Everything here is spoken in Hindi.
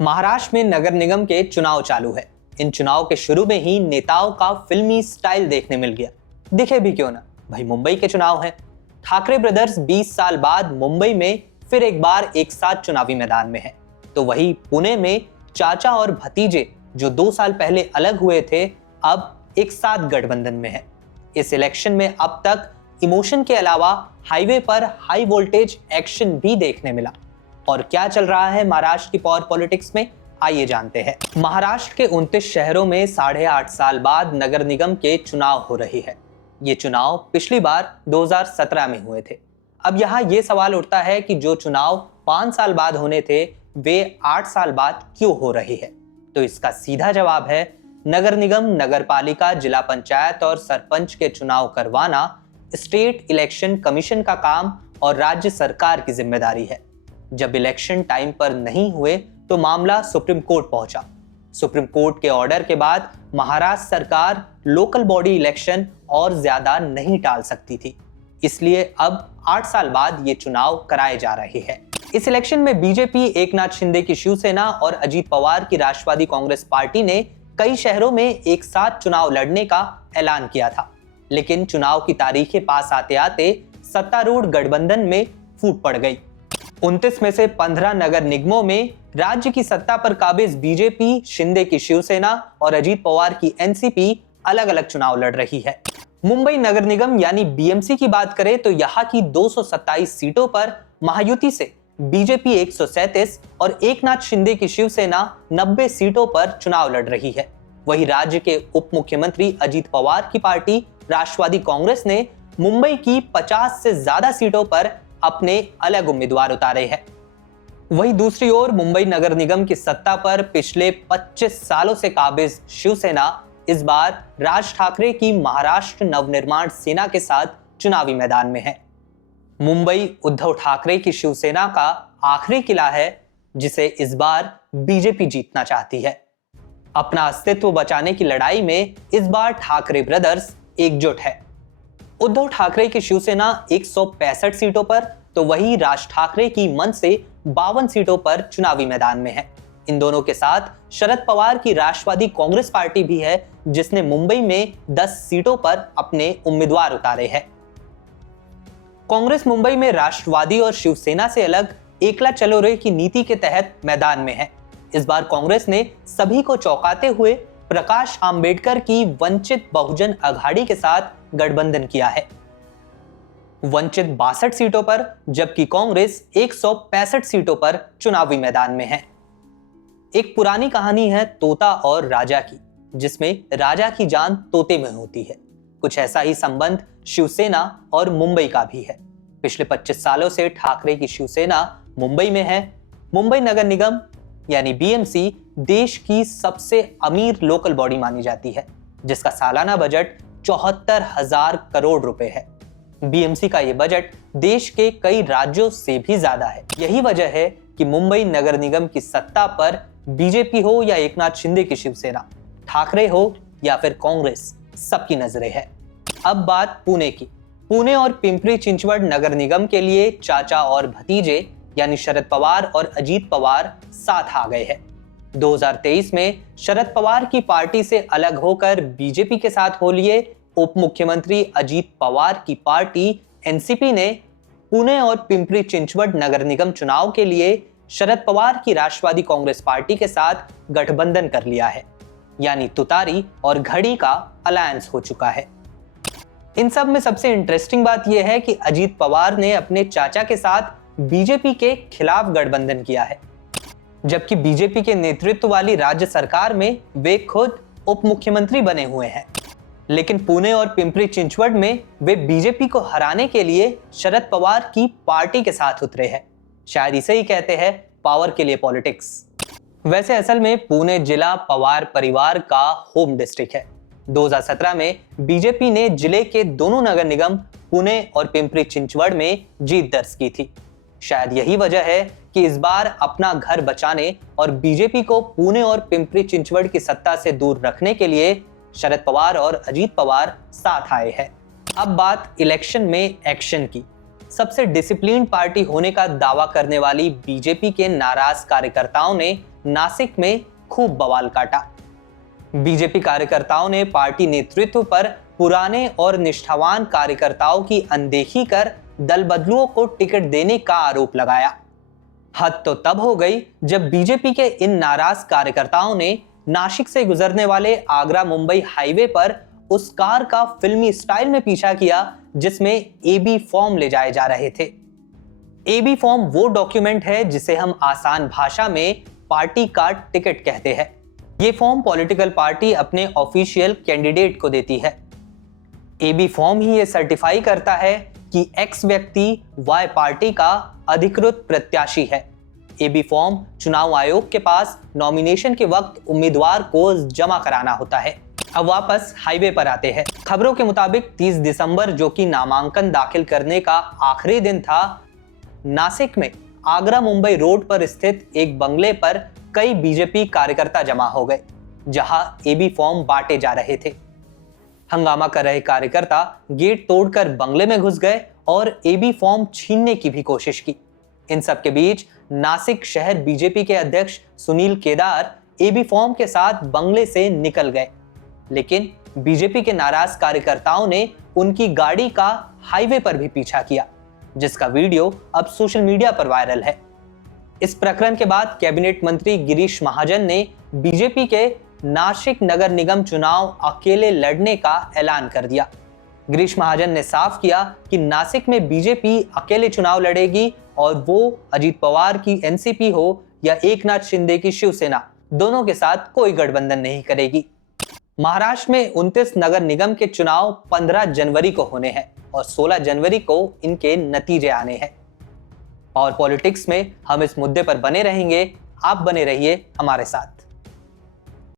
महाराष्ट्र में नगर निगम के चुनाव चालू है। इन चुनाव के शुरू में ही नेताओं का फिल्मी स्टाइल देखने मिल गया। दिखे भी क्यों ना, भाई मुंबई के चुनाव हैं। ठाकरे ब्रदर्स 20 साल बाद मुंबई में फिर एक बार एक साथ चुनावी मैदान में हैं। तो वही पुणे में चाचा और भतीजे जो 2 साल पहले अलग हुए थे, अब एक साथ गठबंधन में हैं। इस इलेक्शन में अब तक इमोशन के अलावा हाईवे पर हाई वोल्टेज एक्शन भी देखने मिला। और क्या चल रहा है महाराष्ट्र की पावर पॉलिटिक्स में, आइए जानते हैं। महाराष्ट्र के 29 शहरों में 8.5 साल बाद नगर निगम के चुनाव हो रही है। ये चुनाव पिछली बार 2017 में हुए थे। अब यहाँ ये सवाल उठता है कि जो चुनाव 5 साल बाद होने थे, वे 8 साल बाद क्यों हो रही है? तो इसका सीधा जवाब है, नगर निगम, नगर पालिका, जिला पंचायत और सरपंच के चुनाव करवाना स्टेट इलेक्शन कमीशन का काम और राज्य सरकार की जिम्मेदारी है। जब इलेक्शन टाइम पर नहीं हुए तो मामला सुप्रीम कोर्ट पहुंचा। सुप्रीम कोर्ट के ऑर्डर के बाद महाराष्ट्र सरकार लोकल बॉडी इलेक्शन और ज्यादा नहीं टाल सकती थी, इसलिए अब 8 साल बाद ये चुनाव कराए जा रहे हैं। इस इलेक्शन में बीजेपी, एकनाथ शिंदे की शिवसेना और अजीत पवार की राष्ट्रवादी कांग्रेस पार्टी ने कई शहरों में एक साथ चुनाव लड़ने का ऐलान किया था, लेकिन चुनाव की तारीखें पास आते आते सत्तारूढ़ गठबंधन में फूट पड़ गई। 29 में से 15 नगर निगमों में राज्य की सत्ता पर काबिज बीजेपी, शिंदे की शिवसेना और अजीत पवार की एनसीपी अलग अलग चुनाव लड़ रही है। मुंबई नगर निगम यानी बीएमसी की बात करें तो यहाँ की 227 सीटों पर महायुति से बीजेपी 137 और एकनाथ शिंदे की शिवसेना 90 सीटों पर चुनाव लड़ रही है। वहीं राज्य के उप मुख्यमंत्री अजीत पवार की पार्टी राष्ट्रवादी कांग्रेस ने मुंबई की 50 से ज्यादा सीटों पर अपने अलग उम्मीदवार उतारे हैं। वहीं दूसरी ओर मुंबई नगर निगम की सत्ता पर पिछले 25 सालों से काबिज शिवसेना इस बार राज ठाकरे की महाराष्ट्र नवनिर्माण सेना के साथ चुनावी मैदान में है। मुंबई उद्धव ठाकरे की शिवसेना का आखिरी किला है, जिसे इस बार बीजेपी जीतना चाहती है। अपना अस्तित्व बचाने की लड़ाई में इस बार ठाकरे ब्रदर्स एकजुट है। उद्धव ठाकरे की शिवसेना 165 सीटों पर, तो वही राज ठाकरे की मन से 52 सीटों पर चुनावी मैदान में है। इन दोनों के साथ शरद पवार की राष्ट्रवादी कांग्रेस पार्टी भी है, जिसने मुंबई में 10 सीटों पर अपने उम्मीदवार उतारे हैं। कांग्रेस मुंबई में राष्ट्रवादी और शिवसेना से अलग एकला चलो रे की नीति के तहत मैदान में है। इस बार कांग्रेस ने सभी को चौंकाते हुए प्रकाश आंबेडकर की वंचित बहुजन अघाड़ी के साथ गठबंधन किया है। वंचित 62 सीटों पर, जबकि कांग्रेस 165 सीटों पर चुनावी मैदान में है। एक पुरानी कहानी है तोता और राजा की, जिसमें राजा की जान तोते में होती है। कुछ ऐसा ही संबंध शिवसेना और मुंबई का भी है। पिछले 25 सालों से ठाकरे की शिवसेना मुंबई में है। मुंबई नगर निगम यानी बीएमसी देश की सबसे अमीर लोकल बॉडी मानी जाती है, जिसका सालाना बजट 74,000 करोड़ रुपए है। बीएमसी का यह बजट देश के कई राज्यों से भी ज्यादा है। यही वजह है कि मुंबई नगर निगम की सत्ता पर बीजेपी हो या एकनाथ शिंदे की शिवसेना, ठाकरे हो या फिर कांग्रेस, सबकी नजरें है। अब बात पुणे की। पुणे और पिंपरी चिंचवड़ नगर निगम के लिए चाचा और भतीजे यानी शरद पवार और अजीत पवार साथ आ गए हैं। 2023 में शरद पवार की पार्टी से अलग होकर बीजेपी के साथ हो लिए उप मुख्यमंत्री अजीत पवार की पार्टी एनसीपी ने पुणे और पिंपरी चिंचवड़ नगर निगम चुनाव के लिए शरद पवार की राष्ट्रवादी कांग्रेस पार्टी के साथ गठबंधन कर लिया है, यानी तुतारी और घड़ी का अलायंस हो चुका है। इन सब में सबसे इंटरेस्टिंग बात यह है कि अजीत पवार ने अपने चाचा के साथ बीजेपी के खिलाफ गठबंधन किया है, जबकि बीजेपी के नेतृत्व वाली राज्य सरकार में वे खुद उप मुख्यमंत्री बने हुए हैं। लेकिन पुणे और पिंपरी चिंचवड़ में वे बीजेपी को हराने के लिए शरद पवार की पार्टी के साथ उतरे हैं। शायद इसे ही कहते हैं पावर के लिए पॉलिटिक्स। वैसे असल में पुणे जिला पवार परिवार का होम डिस्ट्रिक्ट है। 2017 में बीजेपी ने जिले के दोनों नगर निगम पुणे और पिंपरी चिंचवड़ में जीत दर्ज की थी। शायद यही वजह है कि इस बार अपना घर बचाने और बीजेपी को पुणे और पिंपरी चिंचवड़ की सत्ता से दूर रखने के लिए शरद पवार और अजीत पवार साथ आए हैं। अब बात इलेक्शन में एक्शन की। सबसे डिसिप्लिन पार्टी होने का दावा करने वाली बीजेपी के नाराज कार्यकर्ताओं ने नासिक में खूब बवाल काटा। बीजेपी कार्यकर्ताओं ने पार्टी नेतृत्व पर पुराने और निष्ठावान कार्यकर्ताओं की अनदेखी कर दल बदलुओं को टिकट देने का आरोप लगाया। हद तो तब हो गई जब बीजेपी के इन नाराज कार्यकर्ताओं ने नासिक से गुजरने वाले आगरा मुंबई हाईवे पर उस कार का फिल्मी स्टाइल में पीछा किया जिसमें एबी फॉर्म ले जाए जा रहे थे। एबी फॉर्म वो डॉक्यूमेंट है जिसे हम आसान भाषा में पार्टी का टिकट कहते हैं। ये फॉर्म पॉलिटिकल पार्टी अपने ऑफिशियल कैंडिडेट को देती है। एबी फॉर्म ही ये सर्टिफाई करता है कि एक्स व्यक्ति वाई पार्टी का अधिकृत प्रत्याशी है। एबी फॉर्म चुनाव आयोग के पास नॉमिनेशन के वक्त उम्मीदवार को जमा कराना होता है। अब वापस हाईवे पर आते हैं। खबरों के मुताबिक 30 दिसंबर, जो कि नामांकन दाखिल करने का आखिरी दिन था, नासिक में आगरा मुंबई रोड पर स्थित एक बंगले पर कई बीजेपी कार्यकर्ता जमा हो गए, जहां एबी फॉर्म बांटे जा रहे थे। हंगामा कर रहे कार्यकर्ता गेट तोड़कर बंगले में घुस गए और एबी फॉर्म छीनने की भी कोशिश की। इन सब के बीच नासिक शहर बीजेपी के अध्यक्ष सुनील केदार एबी फॉर्म के साथ बंगले से निकल गए, लेकिन बीजेपी के नाराज कार्यकर्ताओं ने उनकी गाड़ी का हाईवे पर भी पीछा किया, जिसका वीडियो अब सोशल मीडिया पर वायरल है। इस प्रकरण के बाद कैबिनेट मंत्री गिरीश महाजन ने बीजेपी के नासिक नगर निगम चुनाव अकेले लड़ने का ऐलान कर दिया। गिरीश महाजन ने साफ किया कि नासिक में बीजेपी अकेले चुनाव लड़ेगी और वो अजीत पवार की एनसीपी हो या एकनाथ शिंदे की शिवसेना, दोनों के साथ कोई गठबंधन नहीं करेगी। महाराष्ट्र में 29 नगर निगम के चुनाव 15 जनवरी को होने हैं और 16 जनवरी को इनके नतीजे आने हैं। और पॉलिटिक्स में हम इस मुद्दे पर बने रहेंगे। आप बने रहिए हमारे साथ।